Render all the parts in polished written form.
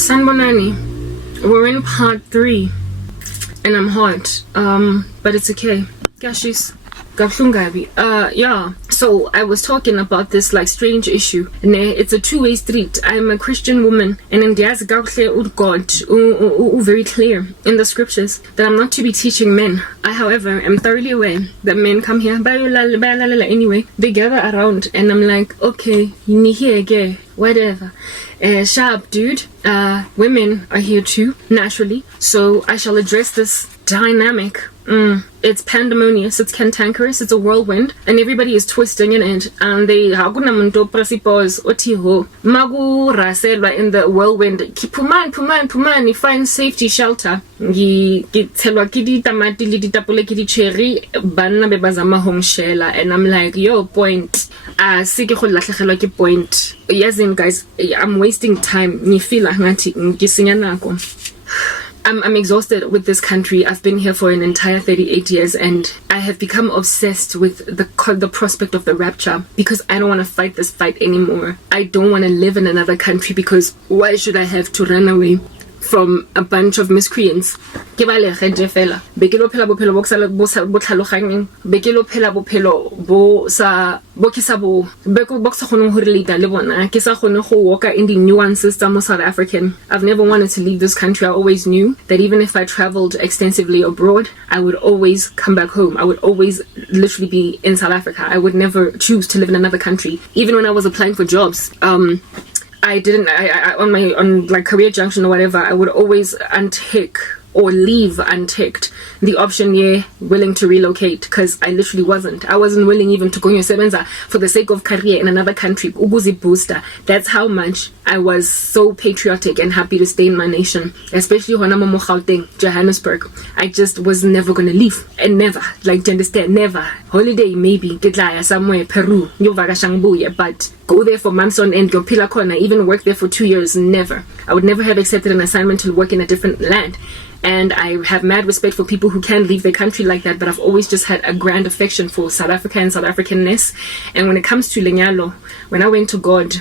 Sanbonani, we're in part 3 and I'm hot, but it's okay. Gashis. Yeah, so I was talking about this like strange issue. It's a two-way street. I'm a Christian woman, and in God, very clear in the scriptures that I'm not to be teaching men. I, however, am thoroughly aware that men come here, anyway, they gather around, and I'm like, okay, whatever. Sharp dude, women are here too, naturally, so I shall address this dynamic. It's pandemonious, it's cantankerous, it's a whirlwind, and everybody is twisting in it, and they hakuna muntu prasipos otiho magu raselwa in the whirlwind. Puman, find safety shelter. Telwa kidi tamati li ditapole kidi cherry banna be bazama home shela, and I'm like, yo, point. Sike go latlhegelwa ke point. Yes, guys, I'm wasting time. Ni feel ngathi ngisinya nako. I'm exhausted with this country. I've been here for an entire 38 years, and I have become obsessed with the prospect of the rapture, because I don't want to fight this fight anymore. I don't want to live in another country, because why should I have to run away from a bunch of miscreants? Bekelo phela bophelo bo ksala bo tlhaloganyeng, bekelo phela bophelo bo sa bo kisabo beko boxa khone ho relate le bona ke sa khone go walk in the nuances tsa mo South African. I've never wanted to leave this country. I always knew that even if I traveled extensively abroad, I would always come back home. I would always literally be in South Africa. I would never choose to live in another country. Even when I was applying for jobs, I on like Career Junction or whatever, I would always untick or leave unticked the option willing to relocate, because I literally wasn't willing even to go sebenza for the sake of career in another country. Uguzi booster. That's how much I was so patriotic and happy to stay in my nation, especially when I'm in Johannesburg. I just was never gonna leave, and never, like, do you understand? Never. Holiday maybe, get somewhere, Peru, but go there for months on end, go pila corner, even work there for 2 years, never. I would never have accepted an assignment to work in a different land. And I have mad respect for people who can leave their country like that, but I've always just had a grand affection for South Africa and South Africanness. And when it comes to Lenyalo, when I went to God,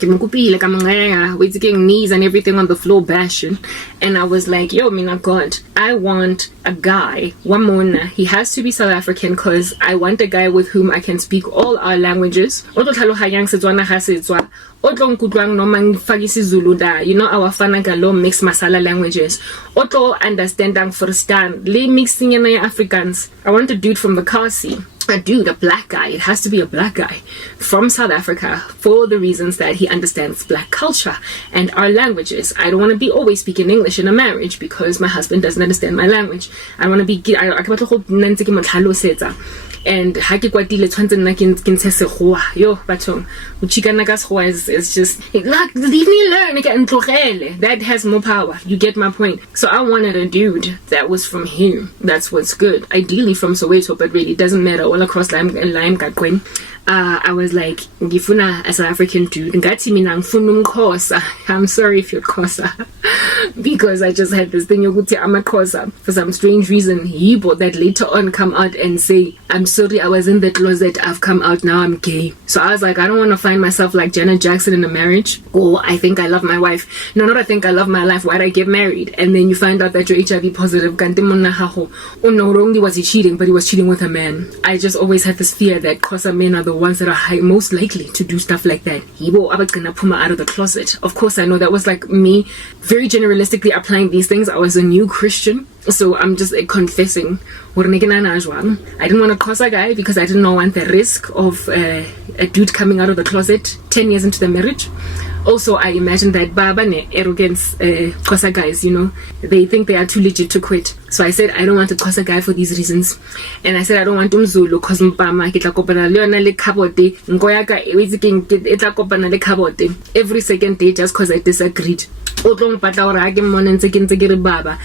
knees and everything on the floor bashing, and I was like, yo, mina God, I want a guy, Wamona, he has to be South African, because I want a guy with whom I can speak all our languages. You know, our Fanagalo mixed masala languages. Oto understand Forstan, le mixing in Africans. I want a dude from the Kasi. A dude, a black guy. It has to be a black guy from South Africa, for the reasons that he understands black culture and our languages. I don't want to be always speaking English in a marriage, because my husband doesn't understand my language. I want to be and haki kwatile tshwantse nna ke ntshe segwa yo bathong o chikana ka segwa is just like, leave me alone, that has more power. You get my point. So I wanted a dude that was from here. That's what's good. Ideally from Soweto, but really it doesn't matter, all across Lime Gakwen. I was like, ngifuna a South African dude. Ngathi mina ngifuna umkhosa. I'm sorry if you're Xhosa, because I just had this thing yokuthi I'm a Xhosa for some strange reason. Yibo that later on come out and say, I'm sorry, I was in the closet, I've come out, now I'm gay. So I was like, I don't want to find myself like Janet Jackson in a marriage, or I think I love my wife. No, not I think I love my life, why'd I get married? And then you find out that you're HIV positive. Oh no, not only was he cheating, but he was cheating with a man. I just always had this fear that Xhosa men are the ones that are most likely to do stuff like that. Yibo abagcina phuma out of the closet. Of course, I know that was like me very generalistically applying these things. I was a new Christian, so I'm just confessing. I didn't want to cause a guy, because I didn't want the risk of a dude coming out of the closet 10 years into the marriage. Also, I imagine that baba ne arrogance Xhosa guys, you know, they think they are too legit to quit. So I said I don't want a Xhosa guy for these reasons, and I said I don't want umzulu because mpama ke tla kopana le yona le khabote ngoyaka etla kopana le khabote every second day, just because I disagreed. O tlo mpatla hore ha ke mmone ntse ke re baba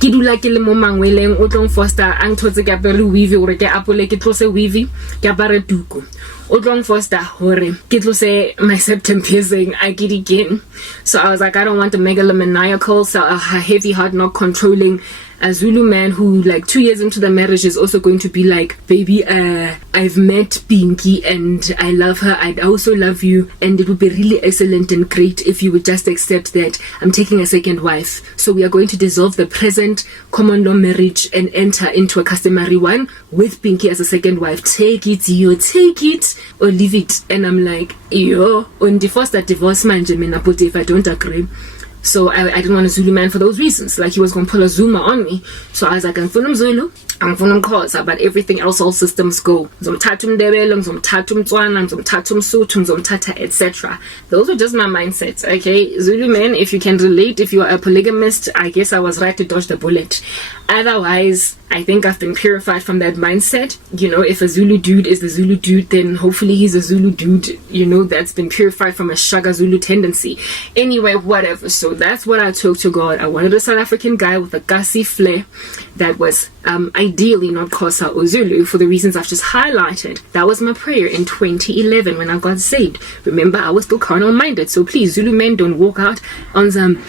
ke dula ke le mo mangweleng, o tlo foster ang thotse ke apere weave hore ke apole ke tlose weave ke apare tuku, o tlo foster hore ke tlose my septum piercing I get again. So I was like, I don't want a megalomaniacal, so a heavy heart, not controlling a Zulu man who like 2 years into the marriage is also going to be like, baby, I've met Pinky and I love her, I'd also love you, and it would be really excellent and great if you would just accept that I'm taking a second wife, so we are going to dissolve the present common law marriage and enter into a customary one with Pinky as a second wife. Take it, you take it or leave it. And I'm like, yo, on the first divorce manje mina, but if I don't agree. So I didn't want a Zulu man for those reasons. Like, he was going to pull a Zuma on me. So I was like, I'm from Zulu, I'm from Xhosa, but everything else, all systems go. Zomthatha Ndebele, Zomthatha Mtswana, Zomthatha Msuthu, Zomthatha, etc. Those were just my mindsets, okay? Zulu men, if you can relate, if you are a polygamist, I guess I was right to dodge the bullet. Otherwise, I think I've been purified from that mindset. You know, if a Zulu dude is the Zulu dude, then hopefully he's a Zulu dude, you know, that's been purified from a Shaga Zulu tendency. Anyway, whatever. So that's what I took to God. I wanted a South African guy with a gassy flair that was ideally not Xhosa or Zulu for the reasons I've just highlighted. That was my prayer in 2011 when I got saved. Remember, I was still carnal minded, so please, Zulu men, don't walk out on some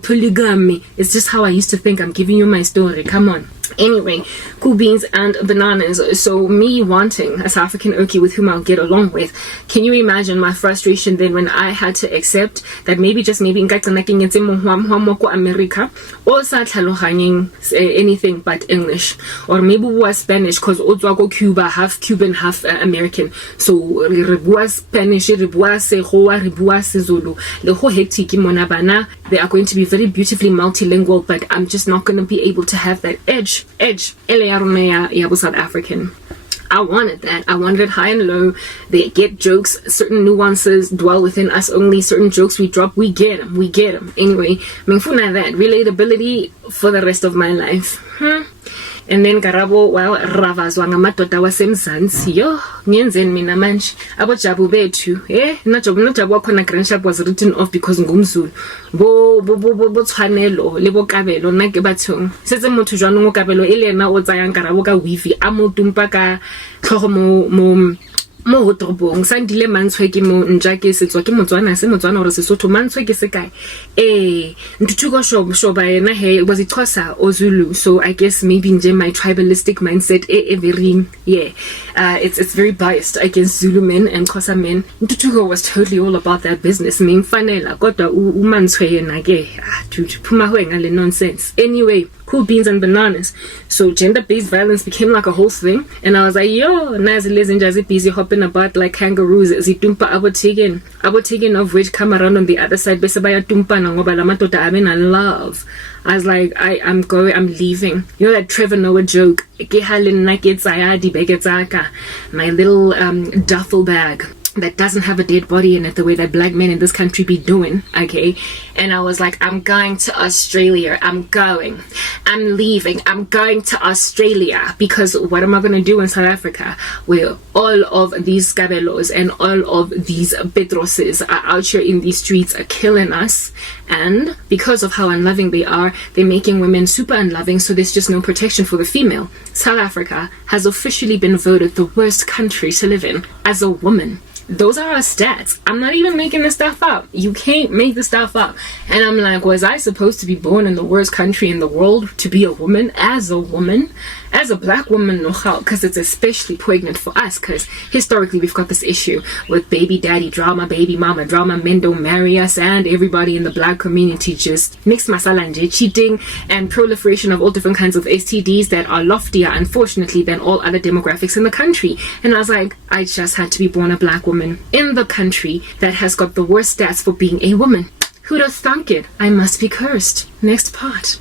polygamy. It's just how I used to think. I'm giving you my story. Come on. Anyway, cool beans and bananas. So me wanting a South African Okie with whom I'll get along with, can you imagine my frustration then when I had to accept that maybe just maybe America or sa tlhaloganyeng anything but English, or maybe was Spanish because otswa go Cuba, half Cuban, half American. So re bua Spanish, re bua Sekgowa, re bua Sezulu, le ho hectic mona bana. They are going to be very beautifully multilingual, but I'm just not going to be able to have that edge South African. I wanted that. I wanted it high and low. They get jokes, certain nuances dwell within us only. Certain jokes we drop, we get them. Anyway, mingfuna that relatability for the rest of my life. And then Karabo, well, ravazwa ngamadoda wasemzansi. Yo, ngenzeni mina manje. Abojabu bethu. Nojabu wakhona grandship was written off because ngumzulu. Bo tshwanelo le bo kabelo nna ke bathong. Setse motho jwanong go kabelo ele na o tsayang Karabo ka wifi a mo tumpa ka tlhogo mo hotobong sandile mantswe ke mo nja ke setswa ke motswana gore Sesotho mantswe ke se kae ntutuko shoba yena he was it Xhosa or Zulu, so I guess maybe nje my tribalistic mindset it's very biased against Zulu men and Xhosa men. Ntutuko was totally all about that business. Mingfanela kodwa umantswe yena ke phuma ho ngale nonsense. Anyway, cool beans and bananas. So gender-based violence became like a whole thing, and I was like, yo, nazi lezinja busy hopping about like kangaroos. Zitumpa abotaken of which come around on the other side. Besabaya tumpa na ngoba la madoda abe na love. I was like, I'm leaving. You know that Trevor Noah joke? My little duffel bag that doesn't have a dead body in it, the way that black men in this country be doing, okay? And I was like, I'm going to Australia. I'm leaving. I'm going to Australia, because what am I going to do in South Africa where all of these Skabelos and all of these Petroses are out here in these streets are killing us, and because of how unloving they are, they're making women super unloving, so there's just no protection for the female. South Africa has officially been voted the worst country to live in as a woman. Those are our stats. I'm not even making this stuff up. You can't make this stuff up. And I'm like, was I supposed to be born in the worst country in the world to be a woman? As a black woman, no how, because it's especially poignant for us, because historically we've got this issue with baby daddy drama, baby mama drama, men don't marry us, and everybody in the black community just mixed masala and cheating and proliferation of all different kinds of STDs that are loftier, unfortunately, than all other demographics in the country. And I was like, I just had to be born a black woman in the country that has got the worst stats for being a woman. Who'd have thunk it? I must be cursed. Next part.